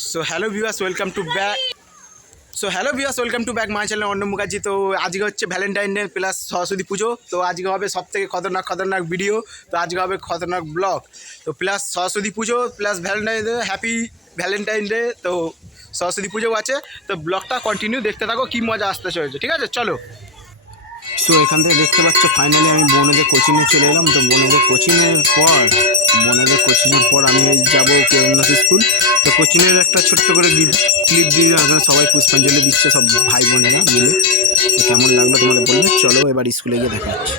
So hello viewers, welcome to back. Welcome to back my channel Arnab Mukherjee. তো আজকে হচ্ছে Valentine day plus Saraswati পুজো। তো আজকে হবে সব থেকে খতরনাক ভিডিও। তো আজকে হবে খতরনাক ব্লগ। তো প্লাস সরস্বতী পুজো plus Valentine day, happy Valentine day. তো সরস্বতী পুজোও আছে। তো ব্লগটা কন্টিনিউ দেখতে থাকো, কী মজা আসতে চলেছে। ঠিক আছে, চলো। সো এখান থেকে দেখতে পাচ্ছ ফাইনালি আমি বোনেদের কোচিংয়ে চলে এলাম। তো বোনেদের কোচিংয়ের পর আমি যাবো কেরমনাথ স্কুল। তো কোচিংয়ের একটা ছোট্ট করে ক্লিপ দিয়ে ওখানে সবাই পুষ্পাঞ্জলি দিচ্ছে, সব ভাই বোনেরা মিলে। তো কেমন লাগলো তোমাদের বলবে। চলো এবার স্কুলে গিয়ে দেখা হচ্ছে।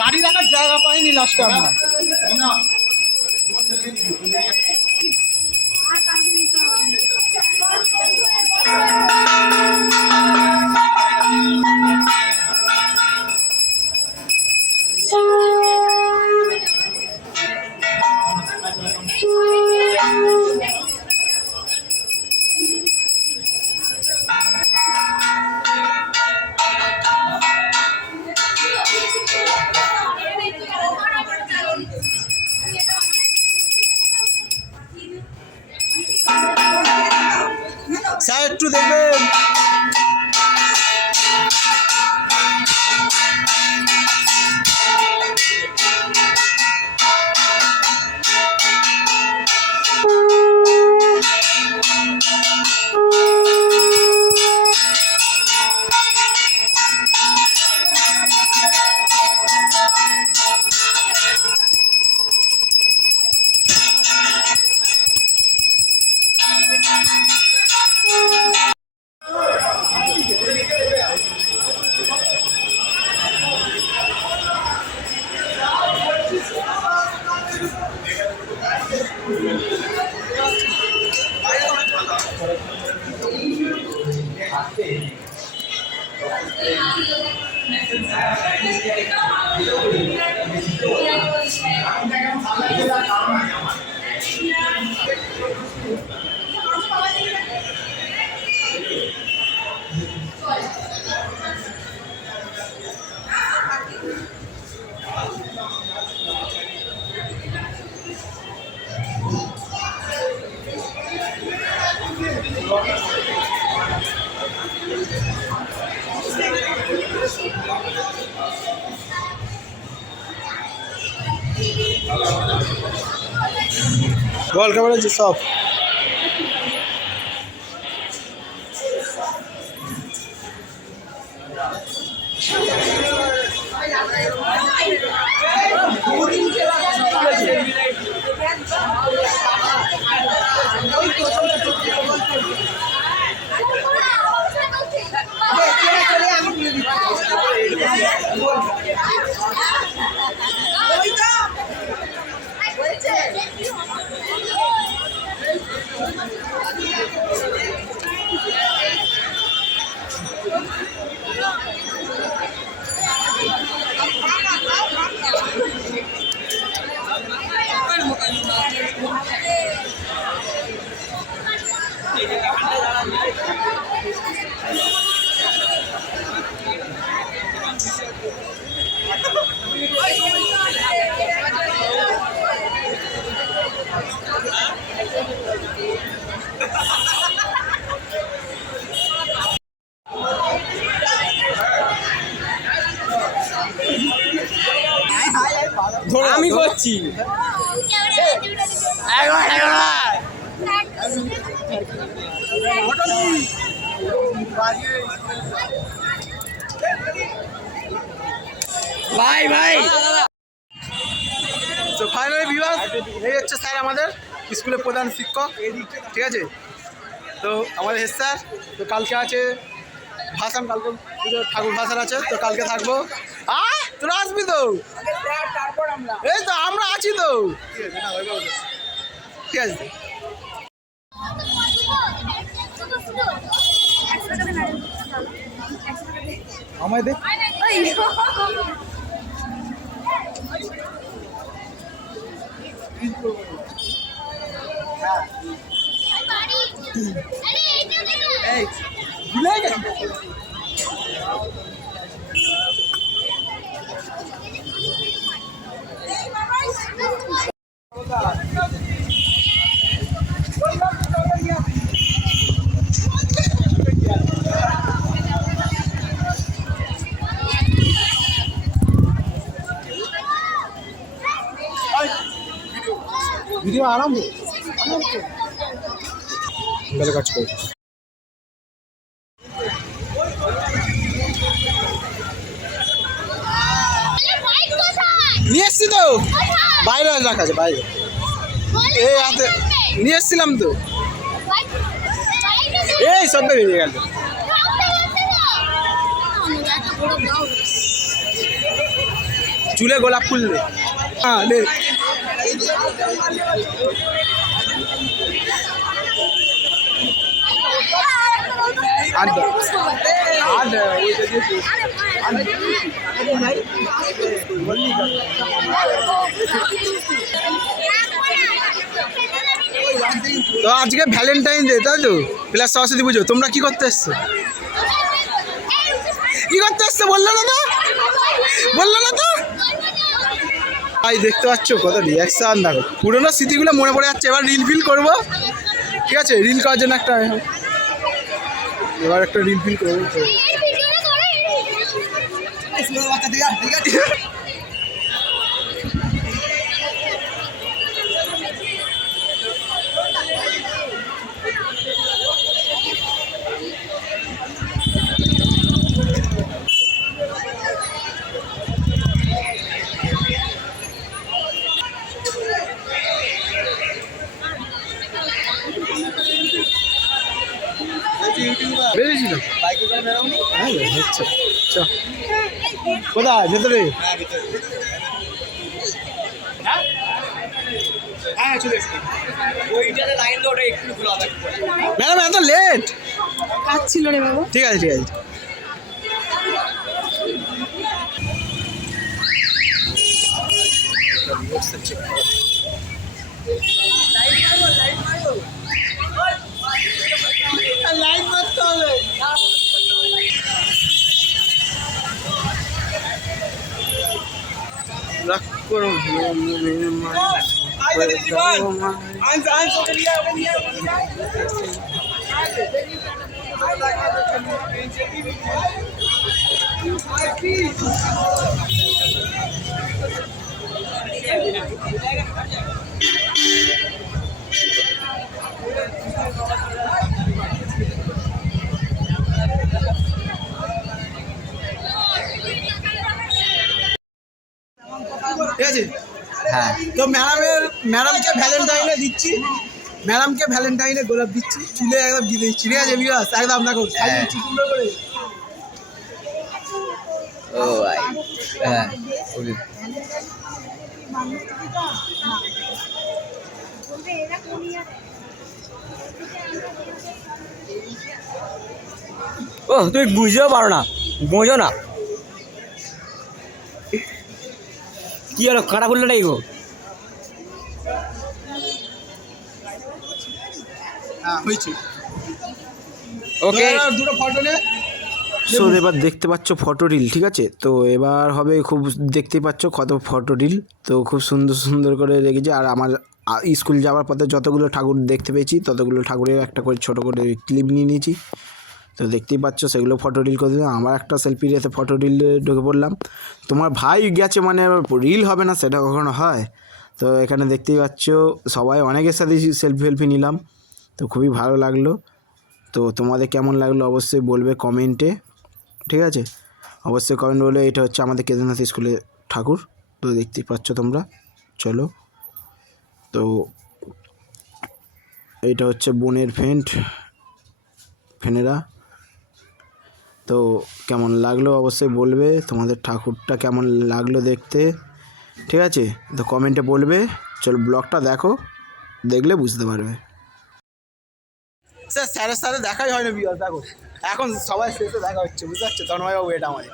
গাড়ি রাখার জায়গা পাইনি লাস্টে আমরা। স্যার একটু দেখবেন। বল কেমন আছে সব। আমি করছি ভাই ভাই। তো ফাইনালি ভিউয়ার্স, এই হচ্ছে স্যার আমাদের স্কুলের প্রধান শিক্ষক। ঠিক আছে, তো আমাদের হেড স্যার। তো কালকে আছে ভাষণ, কালকে ঠাকুর ভাষণ আছে। তো কালকে থাকবো। তোরা আসবি তো? এই তো আমরা আছি তো। ঠিক আছে আমায় দেখ। ভিডিও আরম্ভ গেলে কাজ করে নিয়ে এসছি তো, বাইরে রাখা আছে বাইরে। এই হাতে নিয়ে এসছিলাম তো, এই সব বেরিয়ে গেল। চুলে গোলাপ ফুল দে। হ্যাঁ দে। তো আজকে ভ্যালেন্টাইন ডে তাই তো, প্লাস সরস্বতী পুজো। তোমরা কি করতে এসছো? কি করতে এসছো বললো না তো, বললো না তো ভাই। দেখতে পাচ্ছ কত রিয়াকশন, দেখো পুরোনো স্মৃতিগুলো মনে পড়ে যাচ্ছে। এবার রিল ফিল করবো, ঠিক আছে? রিল করার জন্য এবার একটা রিল ফিল করবো। বেরিয়েছিল কোথায়? ভেতরে? ম্যাডাম এত লেট কাজ ছিল রে বাবা। ঠিক আছে ঠিক আছে। লাইট মারতে হবে। রাখ করো ঠিক আছে। হ্যাঁ তো ম্যাডামকে ভ্যালেন্টাইনে দিচ্ছি, ম্যাডামকে ভ্যালেন্টাইনে গোলাপ দিচ্ছি, চুলে একদম দিয়ে দিচ্ছি। ঠিক আছে বিকাশ, একদম দেখো সাজিয়েছি সুন্দর করে। ও ভাই হ্যাঁ ও তুমি বুঝতেও পারো না, বোঝো না কি হলো কাটা খুললে নাই গো। হ্যাঁ হয়েছে। ওকে দুটো ফটো নে। সো এবার দেখতে পাচ্ছ ফটো রিল, ঠিক আছে? তো এবার হবে খুব, দেখতেই পাচ্ছ কত ফটো রিল। তো খুব সুন্দর সুন্দর করে রেখেছি। আর আমার স্কুল যাওয়ার পথে যতগুলো ঠাকুর দেখতে পেয়েছি ততগুলো ঠাকুরের একটা করে ছোটো করে ক্লিপ নিয়ে নিয়েছি। তো দেখতেই পাচ্ছ সেগুলো ফটো রিল করে দিলাম। আমার একটা সেলফি রেখে ফটো রিলে ঢুকে পড়লাম। তোমার ভাই গেছে মানে রিল হবে না সেটা কখনো হয়? তো এখানে দেখতেই পাচ্ছ সবাই অনেকের সাথে সেলফি নিলাম। তো খুবই ভালো লাগলো। তো তোমাদের কেমন লাগলো অবশ্যই বলবে কমেন্টে, ঠিক আছে? অবশ্যই কমেন্ট বলে। এটা হচ্ছে আমাদের কেদারনাথ স্কুলের ঠাকুর, তো দেখতেই পাচ্ছ তোমরা। চলো, তো এইটা হচ্ছে বোনের ফ্রেন্ডেরা। তো কেমন লাগলো অবশ্যই বলবে, তোমাদের ঠাকুরটা কেমন লাগলো দেখতে, ঠিক আছে? তো কমেন্টে বলবে। চলো ব্লগটা দেখো, দেখলে বুঝতে পারবে। স্যার স্যারের সাথে দেখাই হয় না বিয়াস, দেখো এখন সবাই শেষে দেখা হচ্ছে, বুঝতে পারছো? তন্ময়বাবু এটা আমাদের।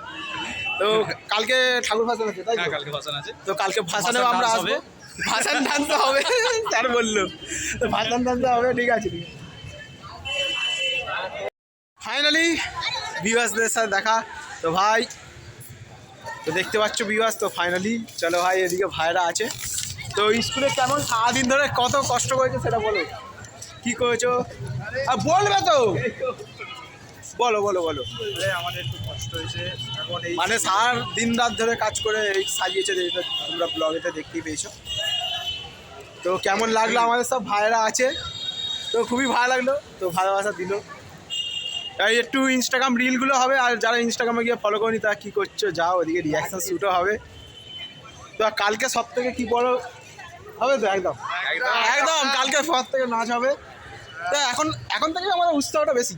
তো কালকে ঠাকুর ভাসান আছে, তাই তো? কালকে ভাসান আছে। তো কালকে ভাসানে আমরা ডান্স আসবো। হবে। ভাসান ডান্স হবে স্যার বললো, তো ভাসান ডান্স হবে, ঠিক আছে। ফাইনালি বিবাসদের সাথে দেখা। তো ভাই, তো দেখতে পাচ্ছ বিবাস, তো ফাইনালি চলো ভাই, এদিকে ভাইরা আছে। তো স্কুলে কেমন সারাদিন ধরে কত কষ্ট করেছো সেটা বলো, কি করেছো আর বলবে তো, বলো বলো বলো। আমাদের একটু কষ্ট হয়েছে এখন এই মানে সারা দিন রাত ধরে কাজ করে এই সাজিয়েছে, যেটা তোমরা ব্লগেতে দেখতেই পেয়েছো। তো কেমন লাগলো, আমাদের সব ভাইরা আছে, তো খুবই ভালো লাগলো। তো ভালোবাসা দিল। এই একটু ইনস্টাগ্রাম রিলগুলো হবে, আর যারা ইনস্টাগ্রামে গিয়ে ফলো করি তারা কী করছো যাও, ওদিকে রিয়াকশান শ্যুটও হবে। তো কালকে সব থেকে কী বড় হবে, তো একদম একদম কালকে সব থেকে নাচ হবে। তো এখন থেকে আমাদের উৎসাহটা বেশি,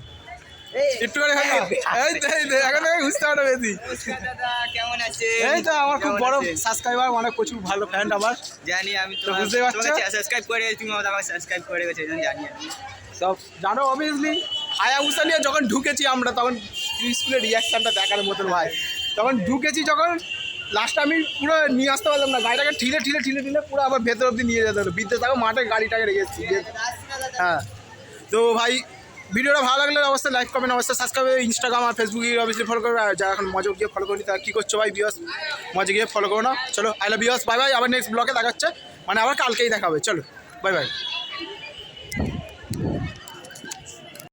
একটুখানি হয় না? এই তো এখন থেকে উৎসাহটা বেশি। কেমন আছে? এই তো আমার খুব বড় সাবস্ক্রাইবার, মানে প্রচুর ভালো ফ্যান আমার। জানি আমি তো বুঝতে পারছো? সাবস্ক্রাইব করে, তুমি আমাকে সাবস্ক্রাইব করে গেছো, জানি আমি। সব জানো অবভিয়াসলি। হায়াবুসা নিয়ে যখন ঢুকেছি আমরা, তখন স্কুলের রিয়াকশানটা দেখার মতন ভাই। তখন ঢুকেছি যখন, লাস্টে আমি পুরো নিয়ে আসতে পারলাম না, গাড়িটাকে ঠিলে ঠিলে ঠিলে ঠিলে পুরো আবার ভেতর অব্দি নিয়ে যেতে হলো। বিদ্যুৎ থাকো মাঠে গাড়িটাকে রেখেছি। হ্যাঁ, তো ভাই ভিডিওটা ভালো লাগলে অবশ্যই লাইক কমেন্ট, অবশ্যই সাবস্ক্রাইব, ইনস্টাগ্রাম আর ফেসবুকে অবশ্যই ফলো করবে। আর যারা এখন মজা গিয়ে ফলো করি তারা কী করছো ভাই বিয়াস, মজা গিয়ে ফলো করো না। চলো I love Beas, bye bye. আবার নেক্সট ব্লগে দেখাচ্ছে, মানে আবার কালকেই দেখা হবে। চলো বাই বাই।